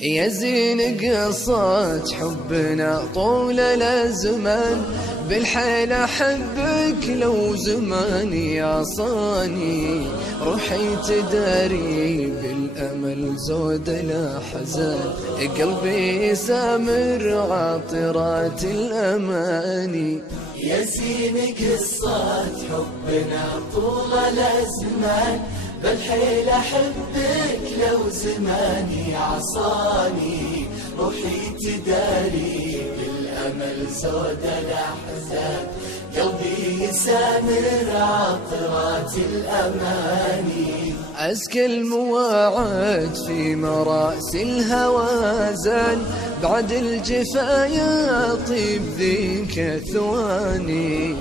يزين قصة حبنا طول الأزمان، بالحيل أحبك لو زماني عصاني، روحي تداري بالأمل زود الأحزان، قلبي سامر عطرات الأماني. يزين قصة حبنا طول الأزمان، بالحيل أحبك لو زماني عصاني، روحي تداري بالأمل زود الأحزان، قلبي يسامر عطرات الأماني. أزكى المواعد في مراسي الهوازان، بعد الجفا يا طيب ذيك ثواني.